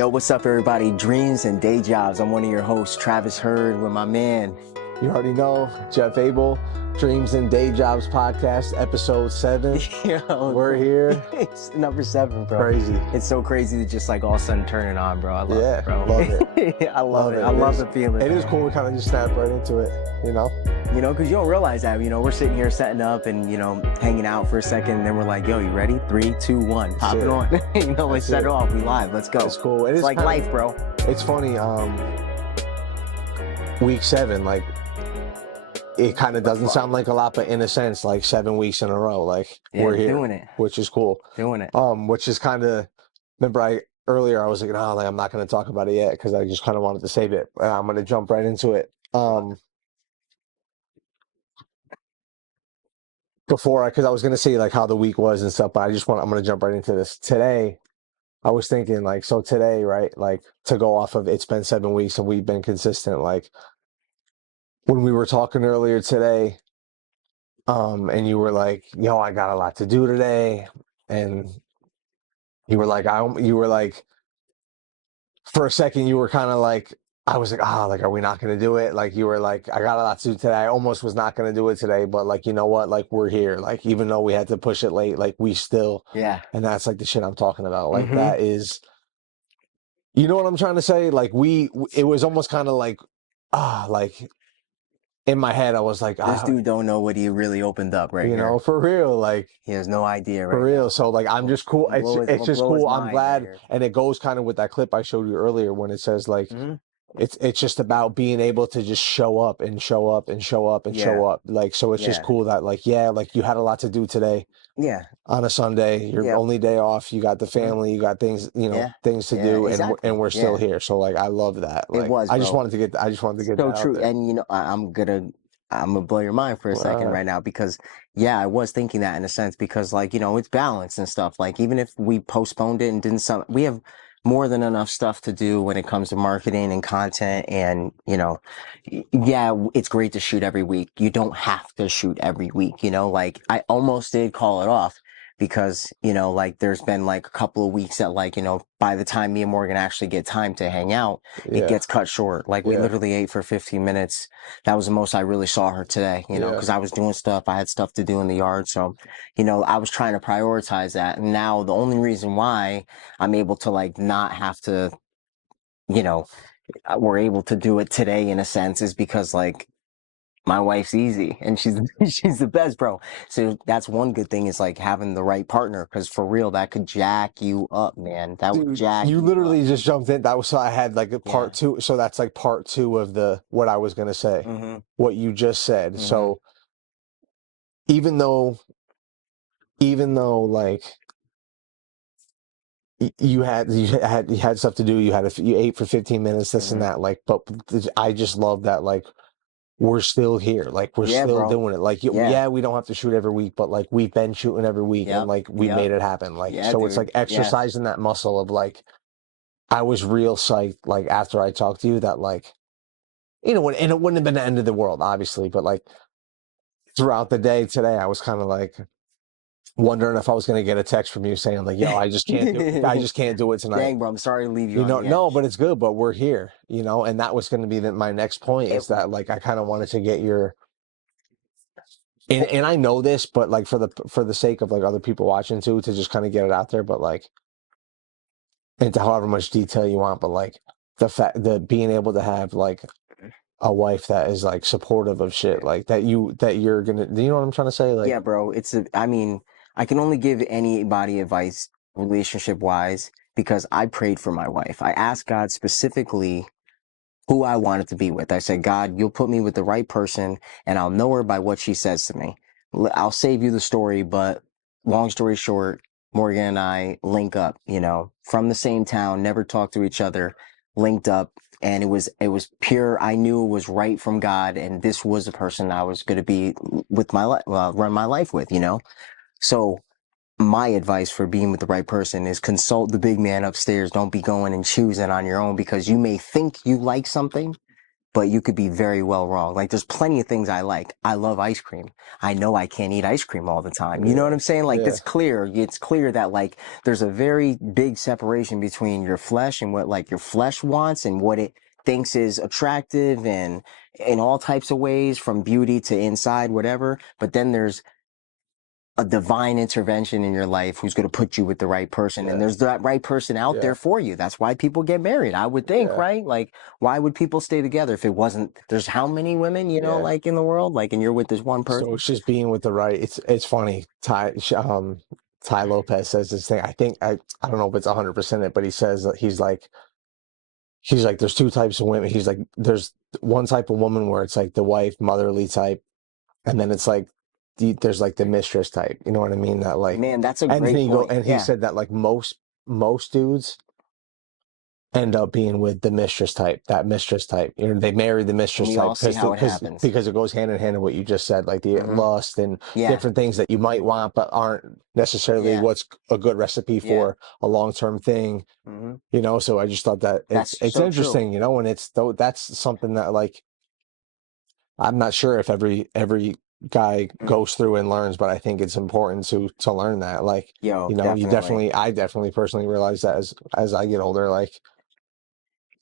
Yo, what's up, everybody? Dreams and Day Jobs. I'm one of your hosts, Travis Hurd, with my man. You already know, Jeff Abel, Dreams and Day Jobs podcast, episode 7. Yo, We're here. It's number 7, bro. Crazy. It's so crazy to just like all of a sudden turn it on, bro. I love it, bro. Love it. I love it. I love the feeling. It is cool. We kind of just snap right into it, you know? You know, because you don't realize that, we're sitting here setting up and, hanging out for a second. And then we're like, yo, you ready? 3, 2, 1. Pop it on. Let's set it off. We live. Let's go. It's cool. It's like life, bro. It's funny. Week 7, like, it kind of doesn't sound like a lot, but in a sense, like 7 weeks in a row, like we're here, doing it, which is cool. Doing it. Which is kind of, remember earlier I was like, no, like I'm not going to talk about it yet because I just kind of wanted to save it. I'm going to jump right into it. Because I was going to say like how the week was and stuff, but I'm going to jump right into this. Today, I was thinking like, so today, right, like to go off of it's been 7 weeks and we've been consistent, like when we were talking earlier today, and you were like, yo, I got a lot to do today. And you were like, for a second, you were kind of like, I was like, like, are we not going to do it? Like, you were like, I got a lot to do today. I almost was not going to do it today, but like, you know what? Like, we're here. Like, even though we had to push it late, like we still, and that's like the shit I'm talking about. Like, that is, you know what I'm trying to say? Like, it was almost kind of like, like, in my head, I was like, this dude don't know what he really opened up right you here. know, for real. Like, he has no idea, right? For real. Now. So, like, I'm just cool. It's just cool. I'm glad. Right, and it goes kind of with that clip I showed you earlier when it says, like, it's just about being able to just show up and show up and show up and show up. Like, so it's just cool that, like, like you had a lot to do today. Yeah. On a Sunday, your only day off, you got the family, you got things, things to do, exactly. and we're still here. So, like, I love that. Like, it was, bro. I just wanted to get so that true. out there. And I'm gonna blow your mind for a second right now because I was thinking that in a sense because like it's balanced and stuff. Like even if we postponed it and didn't we have more than enough stuff to do when it comes to marketing and content and it's great to shoot every week. You don't have to shoot every week, like I almost did call it off because like there's been like a couple of weeks that like by the time me and Morgan actually get time to hang out, it gets cut short. Like we literally ate for 15 minutes. That was the most I really saw her today, because I was doing stuff. I had stuff to do in the yard. So, I was trying to prioritize that. And now the only reason why I'm able to like not have to, we're able to do it today in a sense is because like my wife's easy and she's the best, bro. So that's one good thing is like having the right partner, because for real that could jack you up, man. That would jack you literally up. just jumped in. That was, so I had like a part 2. So that's like part 2 of what I was gonna say, what you just said. So even though like you had stuff to do, you ate for 15 minutes, this and that, like, but I just love that, like, we're still here, like we're still doing it, like we don't have to shoot every week, but like we've been shooting every week and like we made it happen, like so it's like exercising that muscle of like I was real psyched like after I talked to you that like and it wouldn't have been the end of the world obviously, but like throughout the day today I was kind of like wondering if I was going to get a text from you saying like, yo, I just can't do it tonight. Dang, bro, I'm sorry to leave you on the no, but it's good, but we're here, and that was going to be my next point is that like I kind of wanted to get your and I know this, but like for the sake of like other people watching too, to just kind of get it out there, but like into however much detail you want, but like the being able to have like a wife that is like supportive of shit like that you're gonna, you know what I'm trying to say? Like, yeah, bro, I can only give anybody advice relationship wise because I prayed for my wife. I asked God specifically who I wanted to be with. I said, God, you'll put me with the right person and I'll know her by what she says to me. I'll save you the story, but long story short, Morgan and I link up, from the same town, never talked to each other, linked up, and it was pure. I knew it was right from God, and this was the person I was going to be with my life, run my life with, So my advice for being with the right person is consult the big man upstairs. Don't be going and choosing on your own because you may think you like something, but you could be very well wrong. Like there's plenty of things I like. I love ice cream. I know I can't eat ice cream all the time. You know what Yeah. I'm saying? Like Yeah. it's clear. It's clear that like there's a very big separation between your flesh and what like your flesh wants and what it thinks is attractive and in all types of ways from beauty to inside, whatever. But then there's a divine intervention in your life who's going to put you with the right person, and Yeah. there's that right person out Yeah. there for you. That's why people get married, I would think, Yeah. right? Like why would people stay together if it wasn't, there's how many women, Yeah. like in the world, like, and you're with this one So person. it's just being with the right. It's funny. Ty Lopez says this thing. I think I don't know if it's 100% it, but he says that he's like there's two types of women. He's like there's one type of woman where it's like the wife, motherly type, and then it's like there's like the mistress type. You know what I mean? That like, Man, that's a and great point. he Yeah. said that like most dudes end up being with the mistress type, that mistress type. You know, they marry the And mistress we type all see how it happens. because it goes hand in hand with what you just said, like the Hmm. lust and Yeah. different things that you might want but aren't necessarily Yeah. what's a good recipe Yeah. for a long-term thing. Hmm. You know, so I just thought that That's it's so true. interesting, you know, and it's though that's something that like I'm not sure if every guy Mm. goes through and learns, but I think it's important to learn that. Like, Yo, you know, definitely. I definitely personally realize that as I get older, like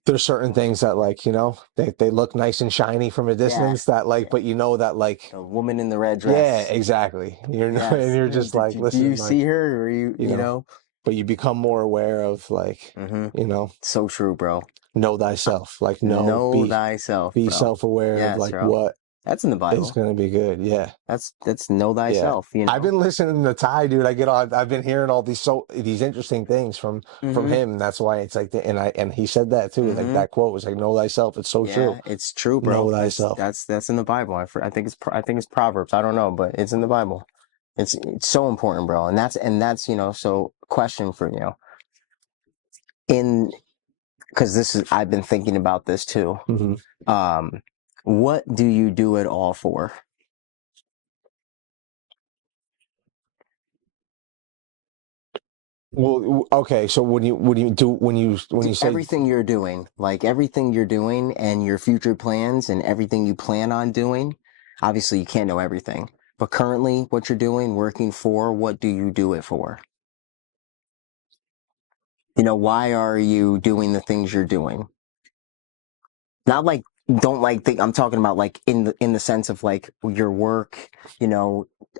there's certain things that like, you know, they look nice and shiny from a distance Yes. that like, Yeah. but you know that like, The woman in the red yeah, dress. exactly. You're and Yes. you're just Did like, you, do you listen, like, see her or you you know, know? but you become more aware of like, Hmm. you know, So true, bro. know thyself, like Know thyself, be bro. self-aware of Yes, like bro. what That's in the is Bible. going to be good. Yeah. That's know Yeah. thyself, I've been listening to Ty, dude. I've been hearing all these interesting things from Hmm. him. That's why it's like and he said that too. Like Hmm. that quote was like, "Know thyself." It's so true. Yeah, it's true, bro. Know That's thyself. that's that's in the Bible. I think I think it's Proverbs. I don't know, but it's in the Bible. It's so important, bro. And that's so question for you in because this is I've been thinking about this too. Hmm. Um, what do you do it all for? Well, okay. So when you say Everything you're doing, like everything you're doing and your future plans and everything you plan on doing, obviously you can't know everything, but currently what you're doing, working for, what do you do it for? Why are you doing the things you're doing? Not like don't like think I'm talking about like in the sense of like your work,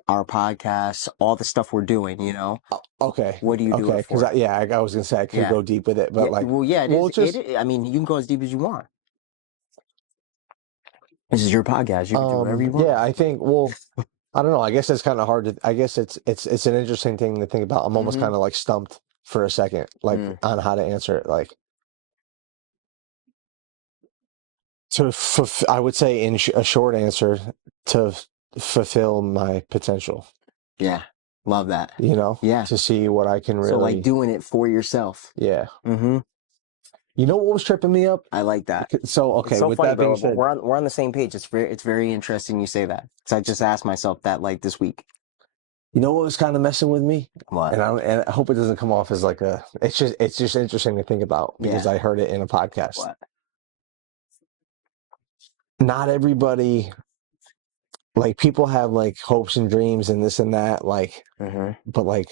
our podcasts, all the stuff we're doing. okay, What do you do okay, it because for? I was gonna say I could Yeah. go deep with it, but Yeah, like, well, yeah, it well, is. it's just I mean, you can go as deep as you want. This is your podcast. You can do whatever you want. yeah, I think I don't know. I guess it's kind of hard to. I guess it's an interesting thing to think about. I'm almost Mm-hmm. kind of like stumped for a second, like Mm. on how to answer it. Like I would say in a short answer to fulfill my potential. Yeah. Love that. You know, Yeah. to see what I can So like really. doing it for yourself. Yeah. Mm-hmm. You know what was tripping me up? I like that. So It's okay, so with funny, that being bro. But said, we're on the same page. It's very interesting you say that because I just asked myself that like this week. you know what was kind of messing with me, What? and I hope it doesn't come off as like a. It's just interesting to think about because Yeah. I heard it in a podcast. What? Not everybody, like people have like hopes and dreams and this and that, like, Mm-hmm. but like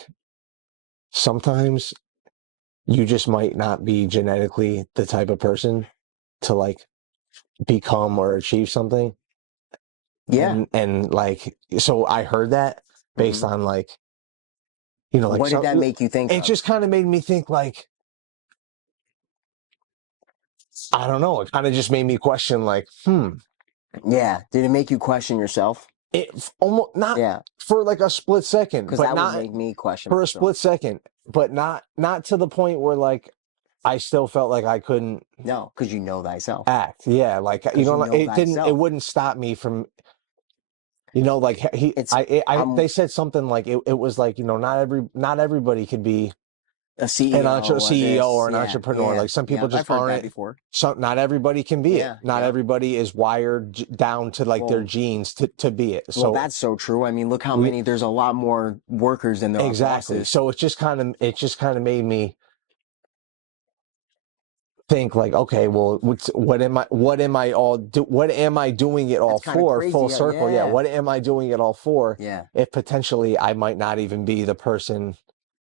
sometimes you just might not be genetically the type of person to like become or achieve something. Yeah. And like so I heard that based Mm-hmm. on like, you know, like What did that make you think it of? just kind of made me think like, I don't know, it kind of just made me question like, Yeah. Did it make you question yourself? it almost not Yeah. for like a split second, Because but that would not make me question for a myself. split second, but not to the point where like I still felt like I couldn't No, because you know thyself. act. Yeah, like you Because know, you like, know it thyself. wouldn't stop me from, you know, like It's I'm they said something like it was like, you know, not everybody could be a an CEO or CEO this. or an Yeah. entrepreneur. Yeah. Like some people Yep. just I've heard that aren't. before. Some not everybody can be it. Yeah. Not Yep. everybody is wired down to like their Well, genes to be it. well, So that's so true. I mean, look how we there's a lot more workers than there are exactly. bosses. So it just kind of made me think like, okay, well, what am I doing it all That's kind of for? Full crazy. circle, yeah. Yeah. What am I doing it all for? Yeah. If potentially I might not even be the person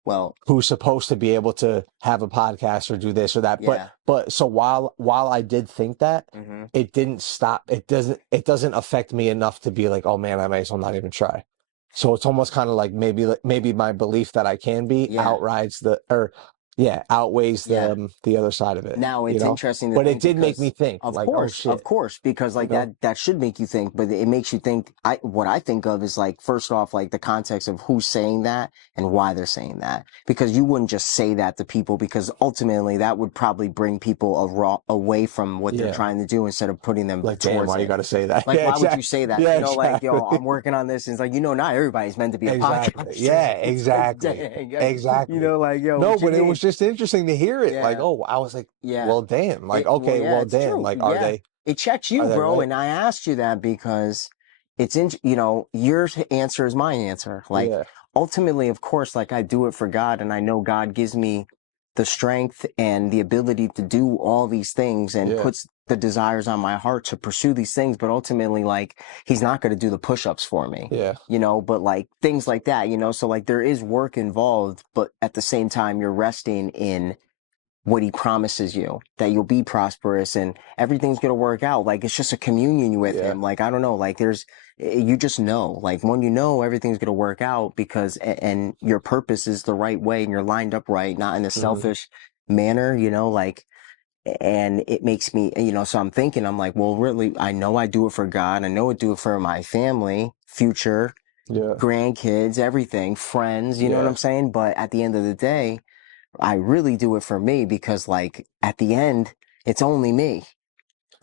Well, who's supposed to be able to have a podcast or do this or that. yeah. But so while I did think that, Hmm. it didn't stop. It doesn't affect me enough to be like, oh man, I may as well not even try. So it's almost kind of like maybe my belief that I can be Yeah. outweighs Yeah. the other side of it, Now it's interesting to But it think did make me because think like, oh of shit, course, because you like know? that should make you think, but it makes you think. What I think of is like first off, like the context of who's saying that and why they're saying that, because you wouldn't just say that to people, because ultimately that would probably bring people away from what they're Yeah. trying to do instead of putting them Like, damn, towards why you it. got to say that? Like, Yeah, why would you exactly. say that? Yeah, Like, yo, exactly. I'm working on this. And it's like, not everybody's meant to be a Exactly. podcaster. Yeah, It's like, exactly. dang, Exactly. like, yo, No, what you but it was mean? just interesting to hear it. Like, Yeah. oh, I was like, Yeah. well, damn. Like, okay, Yeah, well, it's damn. true. Like, are Yeah. they It checks are you, they bro. right? And I asked you that because your answer is my answer. Like, Yeah, ultimately, of course, like I do it for God, and I know God gives me the strength and the ability to do all these things and yeah, puts the desires on my heart to pursue these things. But ultimately, like, He's not going to do the push-ups for me, yeah, but like things like that, so like there is work involved, but at the same time, you're resting in what he promises you, that you'll be prosperous and everything's going to work out. Like it's just a communion with yeah. him. Like, I don't know, like you just know, like when everything's going to work out because, and your purpose is the right way and you're lined up right, not in a Hmm. selfish manner, like, and it makes me, so I'm thinking, I'm like, well, really, I know I do it for God. I know I do it for my family, future Yeah, grandkids, everything, friends, you know what yeah, I'm saying? But at the end of the day, I really do it for me because like at the end, it's only me.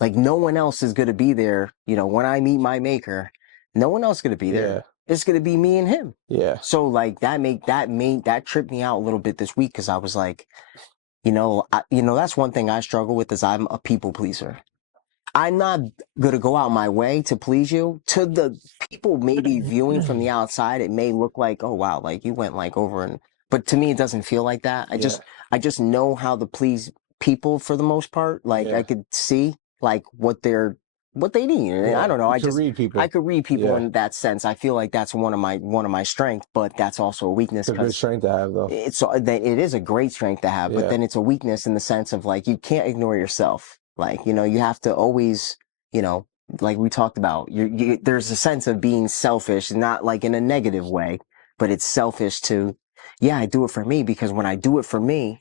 Like no one else is going to be there. When I meet my maker, no one else is going to be there. yeah, It's going to be me and him. yeah, So like that tripped me out a little bit this week. Cause I was like, that's one thing I struggle with is I'm a people pleaser. I'm not going to go out my way to please you. To the people maybe viewing from the outside, it may look like, oh wow, like you went like over and, but to me, it doesn't feel like that. yeah, I just know how to please people for the most part. Like I yeah, could see like what they need. And I yeah. don't know. You can read I people. could read people Yeah, in that sense. I feel like that's one of my strengths, but that's also a weakness it's a good because strength to have, though. it is a great strength to have, but Yeah, then it's a weakness in the sense of like you can't ignore yourself. Like, you have to always, you know, like we talked about, there's a sense of being selfish, not like in a negative way, but it's selfish to, yeah, I do it for me because when I do it for me,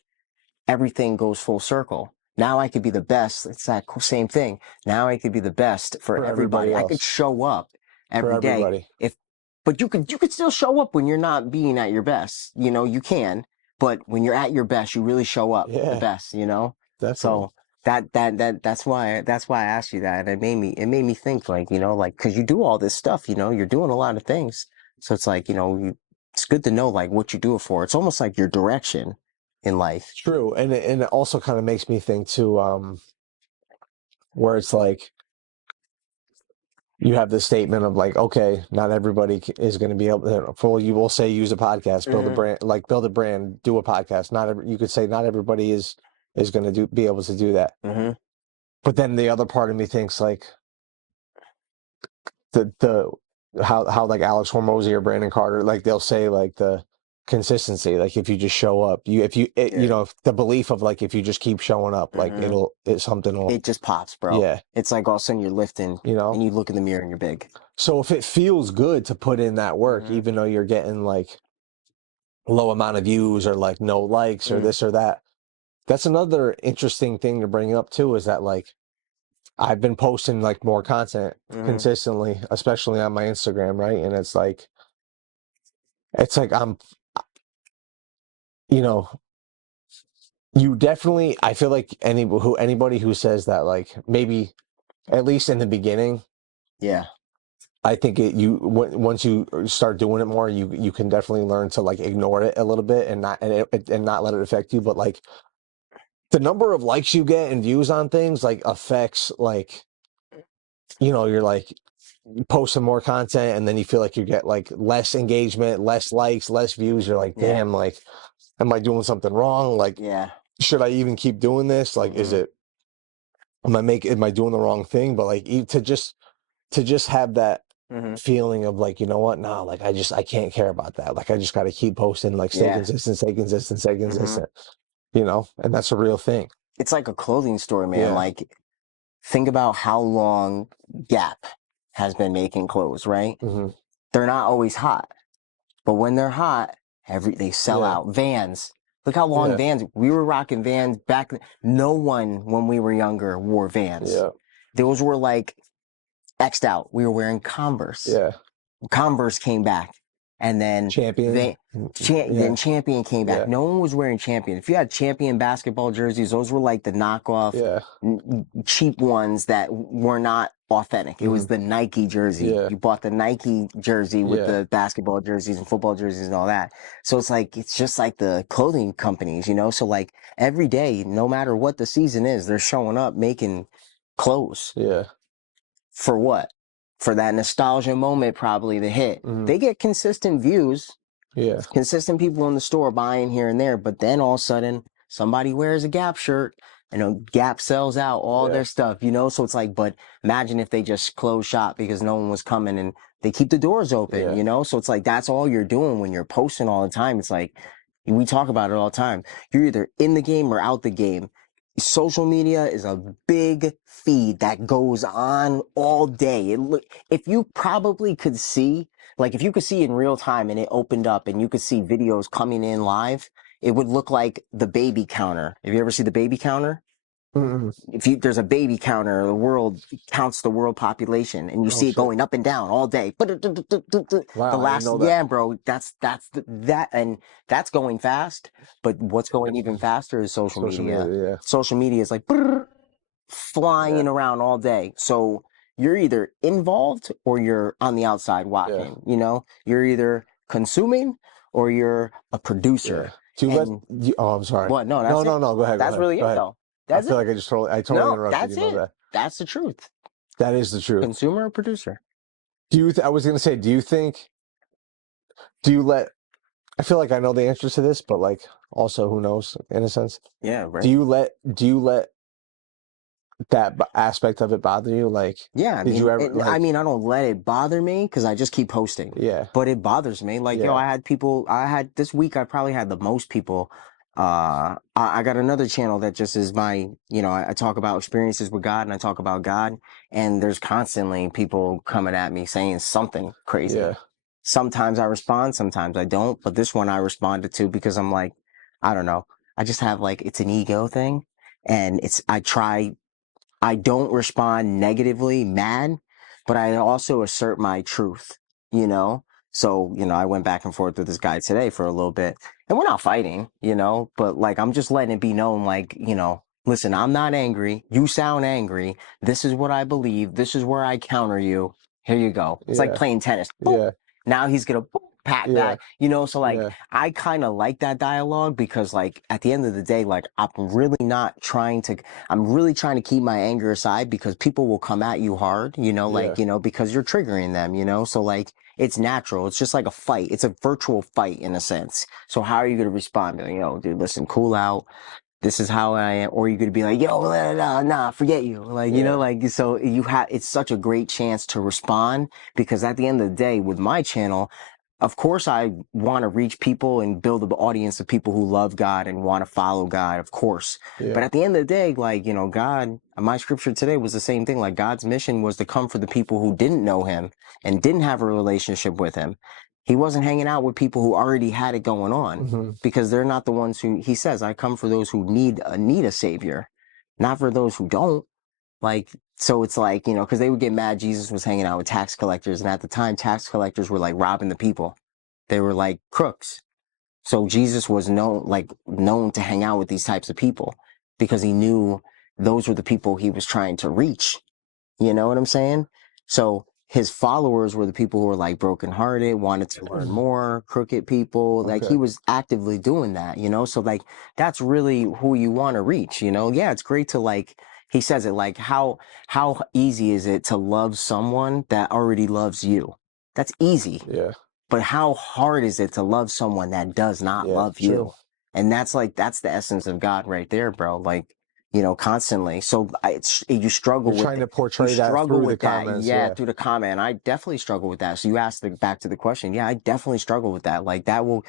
everything goes full circle. Now I could be the best. It's that same thing. Now I could be the best for for everybody everybody. I could else, show up for every day everybody. if, but you could still show up when you're not being at your best. You can, but when you're at your best, you really show up the Yeah, best. definitely. So that's why I asked you that. It made me think like, like, cause you do all this stuff, you're doing a lot of things. So it's like, it's good to know like what you do it for. It's almost like your direction in life. True, and it also kind of makes me think too, where it's like you have this statement of like, okay, not everybody is going to be able to, for you will say use a podcast, Hmm. build a brand, do a podcast. You could say not everybody is going to be able to do that. Hmm. But then the other part of me thinks like the how like Alex Hormozy or Brandon Carter, like they'll say like the consistency, like if you just show up, Yeah. if the belief of like if you just keep showing up, like Hmm. something will, It just pops, bro. yeah, It's like all of a sudden you're lifting you know. and you look in the mirror and you're big. So if it feels good to put in that work, Hmm. even though you're getting like low amount of views or like no likes or Mm. this or that, that's another interesting thing to bring up too, is that like I've been posting like more content Hmm. consistently, especially on my Instagram, right? And it's like I'm, you know, you definitely, I feel like anybody who says that, like maybe at least in the beginning, Yeah. I think once you start doing it more, you can definitely learn to like ignore it a little bit and not let it affect you. But like the number of likes you get and views on things like affects like, you're like posting more content and then you feel like you get like less engagement, less likes, less views. You're like, Yeah. damn, like, am I doing something wrong? Like, Yeah. should I even keep doing this? Like, is Hmm. it, am I doing the wrong thing? But like, to just have that Hmm. feeling of like, you know what? No, like I can't care about that. Like I just got to keep posting, like stay Yeah. consistent, stay consistent, stay Hmm. consistent, you know? And that's a real thing. It's like a clothing store, man. Yeah. Like, think about how long Gap has been making clothes, right? Hmm. They're not always hot, but when they're hot, they sell Yeah. out. Vans. Look how long Yeah. Vans. We were rocking Vans back. No one when we were younger wore Vans. Yeah. Those were like X'd out. We were wearing Converse. Yeah. Converse came back, and then Champion. they Yeah. then Champion came back. Yeah. No one was wearing Champion. If you had Champion basketball jerseys, those were like the knockoff, Yeah. cheap ones that were not authentic. It was Hmm. the Nike jersey. Yeah. You bought the Nike jersey with Yeah. the basketball jerseys and football jerseys and all that. So it's like it's just like the clothing companies, you know. So like every day, no matter what the season is, they're showing up making clothes. Yeah. For what? For that nostalgia moment, probably the hit. Hmm. They get consistent views, Yeah. consistent people in the store buying here and there, but then all of a sudden somebody wears a Gap shirt and a Gap sells out all Yeah. their stuff, you know? So it's like, but imagine if they just close shop because no one was coming and they keep the doors open, Yeah. you know? So it's like, that's all you're doing when you're posting all the time. It's like, we talk about it all the time. You're either in the game or out the game. Social media is a big feed that goes on all day. If you probably could see, like if you could see in real time and it opened up and you could see videos coming in live, it would look like the baby counter. Have you ever seen the baby counter? Hmm. If you there's a baby counter, the world counts the world population, and you Oh see it shit. going up and down all day. The Wow, I didn't last, know that. yeah, bro, that, and that's going fast. But what's going even faster is social Social media. media. Social media is like Yeah. flying around all day. So you're either involved or you're on the outside Yeah. watching. You know, you're either consuming or you're a Yeah. producer. Do you let And oh, I'm sorry. what? No, No, that's no, it. no. Go ahead. Go That's ahead. really Go it, ahead. though. I That's feel it. like I totally No, interrupted you. that's My it. bad. That's the truth. That is the truth. Consumer or producer? I was gonna say, do you let, I feel like I know the answer to this, but like also who knows in a sense. Yeah, right. Do you let that aspect of it bother you? Like, Yeah, did you ever I like, mean, I don't let it bother me because I just keep posting, yeah, but it bothers me. Like, yo, yeah, I had this week, I probably had the most people. I got another channel that just is my, you know, I talk about experiences with God and I talk about God, and there's constantly people coming at me saying something crazy. yeah, Sometimes I respond, sometimes I don't, but this one I responded to because I'm like, I don't know. I just have like, it's an ego thing. And I don't respond negatively mad, but I also assert my truth, you know? So, you know, I went back and forth with this guy today for a little bit and we're not fighting, you know, but like I'm just letting it be known, like, you know, listen, I'm not angry. You sound angry. This is what I believe. This is where I counter you. Here you go. It's like yeah, playing tennis. Boop. yeah, Now he's gonna boop, pat yeah, back, you know? So like, yeah, I kind of like that dialogue because like at the end of the day, like I'm really trying to keep my anger aside because people will come at you hard, you know, yeah, like, you know, because you're triggering them, you know? So like, it's natural. It's just like a fight. It's a virtual fight in a sense. So how are you going to respond? Be like, yo, dude, listen, cool out. This is how I am. Or you could be like, yo, nah, forget you. Like, you know, yeah, like, so it's such a great chance to respond because at the end of the day, with my channel, of course, I want to reach people and build an audience of people who love God and want to follow God, of course. But yeah, at the end of the day, like, you know, God, my scripture today was the same thing. Like, God's mission was to come for the people who didn't know him and didn't have a relationship with him. He wasn't hanging out with people who already had it going on hmm, because they're not the ones who, he says, I come for those who need a savior, not for those who don't. Like, so it's like, you know, because they would get mad Jesus was hanging out with tax collectors. And at the time, tax collectors were like robbing the people. They were like crooks. So Jesus was known to hang out with these types of people because he knew those were the people he was trying to reach. You know what I'm saying? So his followers were the people who were like brokenhearted, wanted to learn more, crooked people. Like he okay, was actively doing that, you know? So like that's really who you want to reach, you know? Yeah, it's great to like he says it like how easy is it to love someone that already loves you? That's easy. yeah, But how hard is it to love someone that does not yeah, love true, you? And that's the essence of God right there, bro. Like, constantly. So you struggle You're with trying it. to You portray that struggle through the with that. comments. Yeah, Yeah. through the comment. I definitely struggle with that. So you asked back to the question. Yeah, I definitely struggle with that. Like that will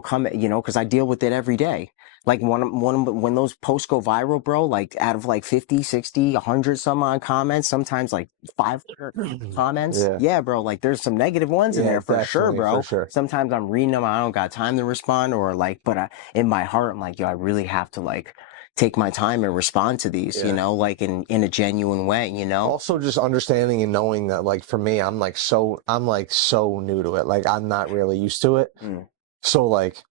come, because I deal with it every day. Like when those posts go viral, bro, like out of like 50, 60, 100 some odd comments, sometimes like 500 comments. Yeah. Yeah, bro, like there's some negative ones in Yeah, there for sure, definitely, for bro. sure. Sometimes I'm reading them, I don't got time to respond, or like, but in my heart, I'm like, yo, I really have to like take my time and respond to these, Yeah. like in a genuine way. Also just understanding and knowing that like for me, I'm like so new to it. Like I'm not really used to it. Mm. So like,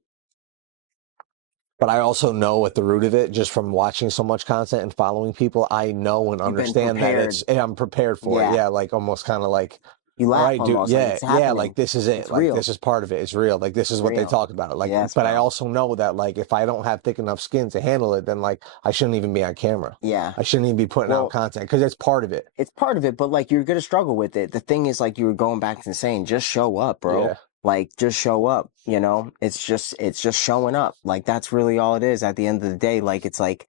but I also know at the root of it, just from watching so much content and following people, I know and You've been understand that prepared. I'm prepared for it. Yeah. Yeah, like almost kind of like, You all laugh right, dude. almost like Yeah, it's yeah, happening. like this is it. It's Like real. this is part of it. It's real. Like this It's is what they real. talk about. Like, Yes, but I bro. also know that like if I don't have thick enough skin to handle it, then like I shouldn't even be on camera. Yeah. I shouldn't even be putting out Well, content because it's part of it. it's part of it, but like you're gonna struggle with it. The thing is, like you were going back to saying, just show up, bro. Yeah. Like just show up. It's just showing up. Like that's really all it is. At the end of the day, like it's like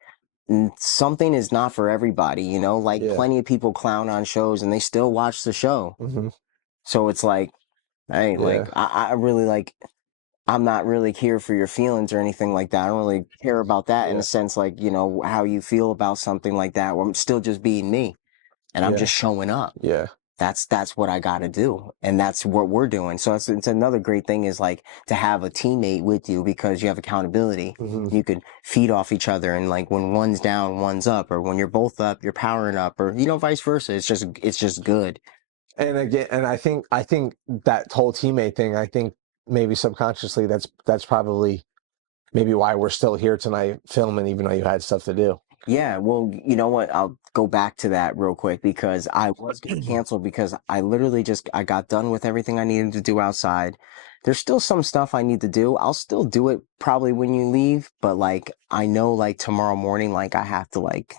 something is not for everybody. Like Yeah. plenty of people clown on shows and they still watch the show. Hmm. So it's like, hey, like Yeah. I really like. I'm not really here for your feelings or anything like that. I don't really care about that in a Yeah. sense, like, how you feel about something like that. Where I'm still just being me and I'm Yeah. just showing up. Yeah. That's what I got to do, and that's what we're doing. So it's another great thing is like to have a teammate with you because you have accountability. Hmm. You can feed off each other, and like when one's down, one's up, or when you're both up, you're powering up, or vice versa. It's just good. And again, and I think that whole teammate thing, I think maybe subconsciously that's probably maybe why we're still here tonight filming, even though you had stuff to do. Yeah, well, you know what? I'll go back to that real quick because I was going to cancel because I literally I got done with everything I needed to do outside. There's still some stuff I need to do. I'll still do it probably when you leave, but like I know like tomorrow morning like I have to like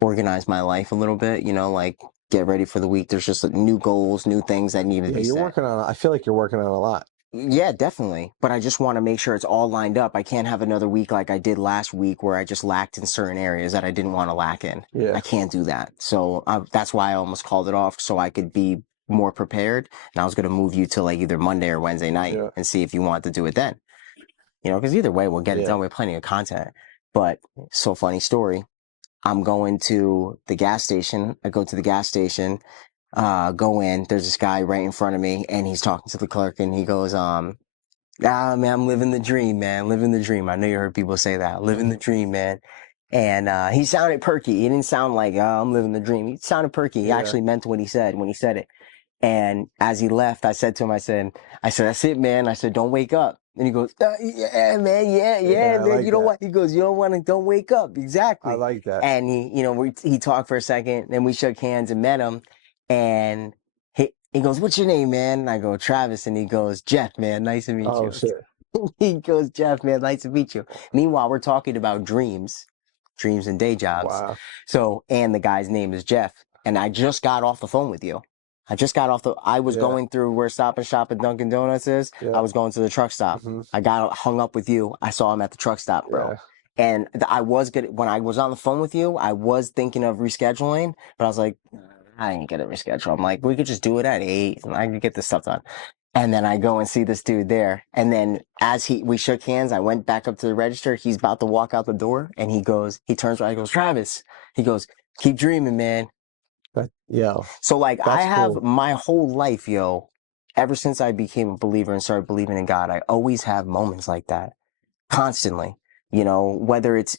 organize my life a little bit, like get ready for the week. There's just like, new goals, new things that need to Yeah, be you're set. working on. I feel like you're working on a lot. Yeah, definitely. But I just want to make sure it's all lined up. I can't have another week like I did last week where I just lacked in certain areas that I didn't want to lack in. I Yeah. can't do that. So that's why I almost called it off so I could be more prepared. And I was going to move you to like either Monday or Wednesday night Yeah. and see if you wanted to do it then. Because either way, we'll get it Yeah. done with plenty of content. But so funny story. I'm going to the gas station. I go to the gas station, go in. There's this guy right in front of me and he's talking to the clerk and he goes, man, I'm living the dream, man. Living the dream. I know you heard people say that. Living the Hmm. dream, man. And he sounded perky. He didn't sound like, oh, I'm living the dream. He sounded perky. He Yeah. actually meant what he said when he said it. And as he left, I said to him, I said, that's it, man. I said, don't wake up. And he goes, yeah, man, yeah, Yeah. I man. You like don't that. want, he goes, you don't want to, don't wake up. I Exactly. like that. And he talked for a second, then we shook hands and met him. And he goes, what's your name, man? And I go, Travis. And he goes, Jeff, man. Nice to meet Oh you. shit. He goes, Jeff, man, nice to meet you. Meanwhile, we're talking about dreams and day jobs. Wow. So, and the guy's name is Jeff. And I just got off the phone with you. I was Yeah. going through where Stop and Shop at Dunkin' Donuts is. I Yeah. was going to the truck stop. Hmm. I got hung up with you. I saw him at the truck stop, bro. Yeah. And I was good when I was on the phone with you. I was thinking of rescheduling, but I was like, I ain't gonna reschedule. I'm like, we could just do it at 8 and I could get this stuff done. And then I go and see this dude there. And then as we shook hands, I went back up to the register. He's about to walk out the door and he turns around, he goes, Travis, he goes, keep dreaming, man. Yo, So like I that's have cool. my whole life, yo, ever since I became a believer and started believing in God, I always have moments like that constantly, whether it's,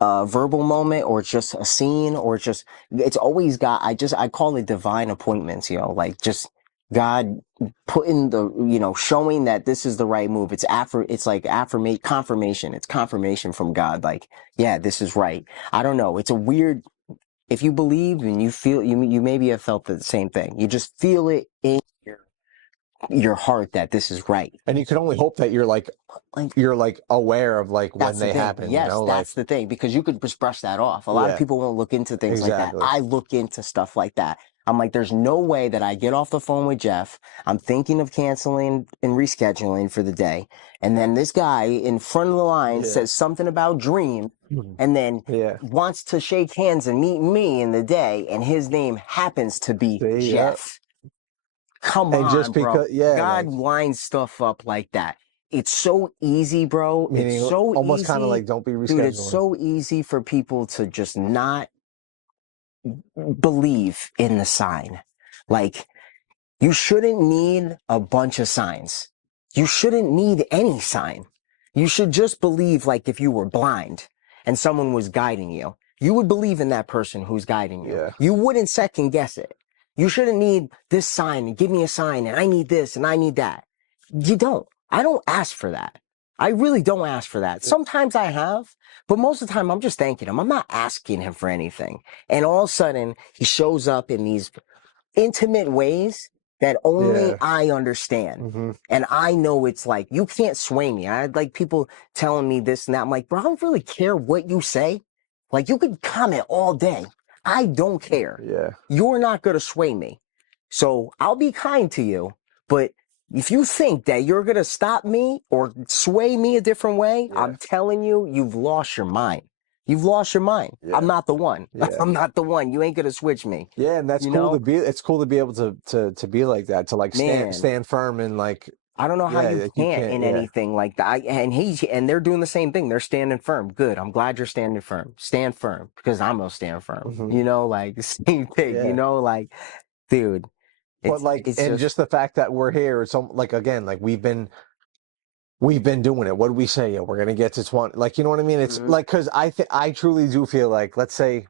a verbal moment or it's just a scene or it's always got, I call it divine appointments, like just God putting showing that this is the right move. It's like confirmation. It's confirmation from God. Like, yeah, this is right. I don't know. It's a weird, if you believe and you feel, you maybe have felt the same thing. You just feel it in your heart that this is right. And you can only hope that Like, you're like aware of like when that's the they thing. happen, Yes, like that's the thing because you could just brush that off. A lot of yeah, people won't look into things like that. exactly. I look into stuff like that. I'm like, there's no way that I get off the phone with Jeff. I'm thinking of canceling and rescheduling for the day. And then this guy in front of the line Yeah. says something about dream and then Yeah. wants to shake hands and meet me in the day. And his name happens to be See, yeah. Jeff. Come And on, just bro. because, yeah, God like, lines stuff up like that. It's so easy, bro. It's meaning so almost kind of easy. like don't be Dude, it's rescheduling. so easy for people to just not believe in the sign. Like, you shouldn't need a bunch of signs. You shouldn't need any sign. You should just believe, like, if you were blind and someone was guiding you, you would believe in that person who's guiding you. Yeah. You wouldn't second guess it. You shouldn't need this sign and give me a sign and I need this and I need that. You don't. I don't ask for that. I really don't ask for that. Sometimes I have, but most of the time I'm just thanking him. I'm not asking him for anything. And all of a sudden he shows up in these intimate ways that only Yeah. I understand. Mm-hmm. And I know it's like, you can't sway me. I had like people telling me this and that. I'm like, bro, I don't really care what you say. Like, you could comment all day. I don't care. Yeah. You're not going to sway me. So I'll be kind to you. But if you think that you're going to stop me or sway me a different way, Yeah. I'm telling you, you've lost your mind. You've lost your mind. Yeah. I'm not the one. Yeah. I'm not the one. You ain't going to switch me. Yeah, and that's You cool know? to be. It's cool to be able to be like that, to like Man, stand firm and like, I don't know how yeah, you like you can't can't. in Yeah. anything like that. And they're doing the same thing. They're standing firm. Good. I'm glad you're standing firm. Stand firm because I'm gonna stand firm. Mm-hmm. You know, like same thing. You Yeah. know, like, dude, But like, it's and just just the fact that we're here, it's like again, like we've been doing it. What do we say? Yeah, we're gonna get to 20. Like, you know what I mean? It's mhm. like because I truly do feel like, let's say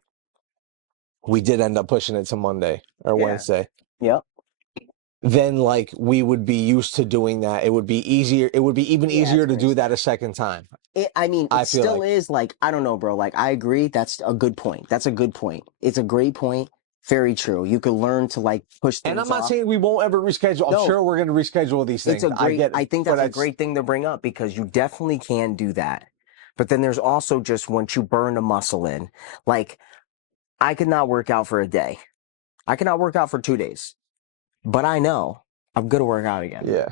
we did end up pushing it to Monday or Yeah. Wednesday, Yep. then like we would be used to doing that. It would be easier. It would be even Yeah, it's easier to very do that a simple. second time. I mean, I it feel still like. is like, I don't know, bro. Like, I agree. That's a good point. That's a good point. It's a great point. Very true. You could learn to like push And I'm things not off. saying we won't ever reschedule. I'm No, sure we're going to reschedule these it's things. a I great, get it, I think but that's a it's great thing to bring up because you definitely can do that. But then there's also just once you burn a muscle in, like I could not work out for a day. I cannot work out for 2 days, but I know I'm going to work out again. yeah,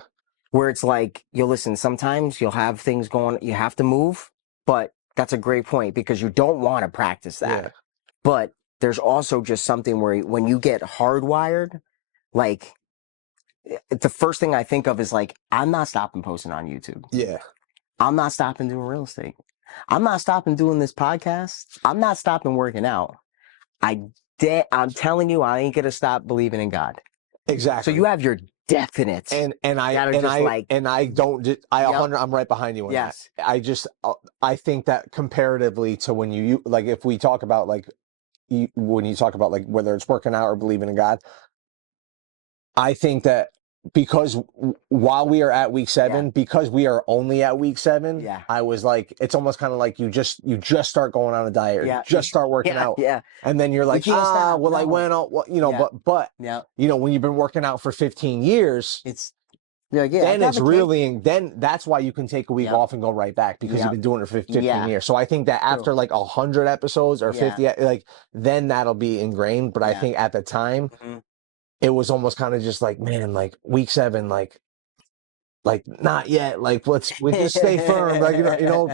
Where it's like, you'll listen, sometimes you'll have things going, you have to move, but that's a great point because you don't want to practice that. yeah, But there's also just something where when you get hardwired, like the first thing I think of is like, I'm not stopping posting on YouTube. yeah, I'm not stopping doing real estate. I'm not stopping doing this podcast. I'm not stopping working out. I'm telling you, I ain't gonna stop believing in God. So you exactly. have your definite And I that are and just I like, and I don't just I yep, 100. I'm right behind you on that. yes, I just I think that comparatively to when you like if we talk about like when you talk about like whether it's working out or believing in God, I think that because while we are at week yeah, 7, because we are only at week 7, yeah, I was like, it's almost kind of like you just start going on a diet or yeah, just start working yeah, out, yeah. and then you're You like, can't stop. well, I No, went on, well, yeah, but yeah. when you've been working out for 15 years, It's you're like, yeah, I then can have it's a cake. really, then that's why you can take a week Yep, off and go right back because you've yep, been doing it for 15 yeah, years. So I think that true. after like 100 episodes or Yeah, 50, like then that'll be ingrained. But I yeah, think at the time hmm it was almost kind of just like, man, like week 7, like not yet, like we just stay firm, like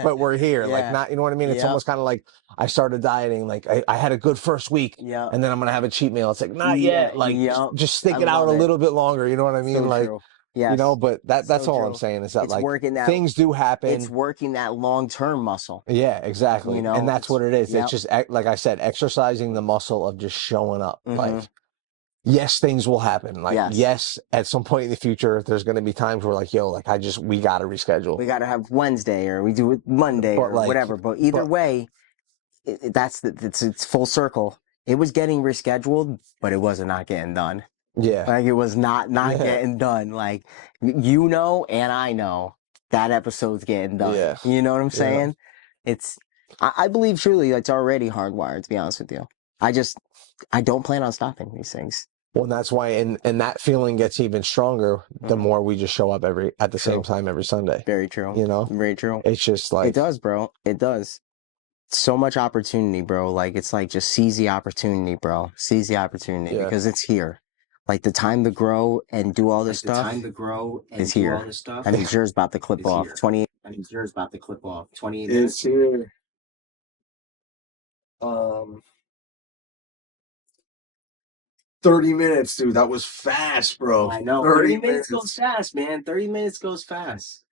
but we're here, like yeah, not, you know what I mean? It's yep, almost kind of like I started dieting, like I had a good first week, yep, and then I'm gonna have a cheat meal. It's like not yeah, yet, like yep. just I stick it out love a it. little bit longer. You know what I mean? So Like, true. Yes, but that's so all I'm true. saying is that It's like working that. things do It's happen. working that long-term muscle. Yeah, You exactly, and know, that's it's what it is. It's yep. just like I said, exercising the muscle of just showing up, hmm like. Yes, things will happen. Like, Yes, yes, at some point in the future, there's going to be times where, like, yo, like, we got to reschedule. we got to have Wednesday or we do it Monday But, or like, whatever. But either but way, it's full circle. It was getting rescheduled, but it wasn't not getting done. yeah, Like it was not yeah, getting done. Like you know, and I know that episode's getting done. yeah, You know what I'm yeah. saying? It's I believe truly it's already hardwired. To be honest with you, I don't plan on stopping these things. Well, and that's why, and that feeling gets even stronger the hmm more we just show up at the same True. time every Sunday. Very true. You know, Very true. it's just It like, does, bro. It does. so much opportunity, bro. Like it's like just seize the opportunity, bro. Seize the opportunity Yeah. because it's here. Like the time to grow and do all this stuff is here. I mean, yours about to clip off. 28. I mean, yours about to clip off. 28 minutes. It's here. Um, 30 minutes, dude. That was fast, bro. I know. 30 minutes goes fast, man. 30 minutes goes fast.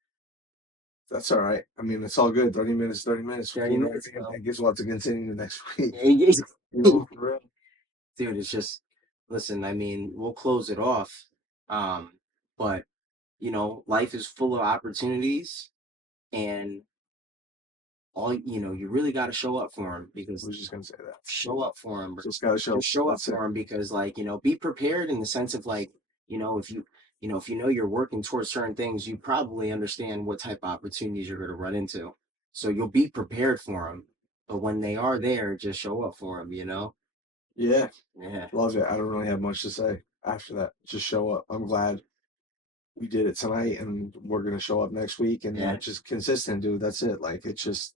That's all right. I mean, it's all good. 30 minutes, 30 minutes. 30 minutes, I guess we'll have to continue next week. Yeah. You know, for real. Dude, it's just, listen, I mean, we'll close it off. But, you know, life is full of opportunities and all, you know, you really got to show up for them I because was just gonna say that. show up for them. Just gotta show. Just show up That's it. for them because, like, you know, be prepared in the sense of like, you know, if you know you're working towards certain things, you probably understand what type of opportunities you're going to run into. So you'll be prepared for them. But when they are there, just show up for them, you know? Yeah, Yeah. love it. I don't really have much to say after that. Just show up. I'm glad we did it tonight, and we're gonna show up next week, and Yeah. just consistent, dude. That's it. Like it's just,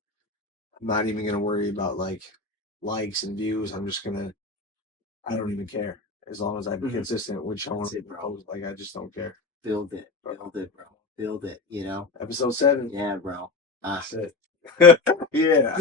I'm not even gonna worry about like likes and views. I'm just gonna. I don't even care as long as I'm consistent with showing That's it, bro. up. Like I just don't care. Build it, bro. Build it, you know? Episode 7. Yeah, bro. That's it. Yeah.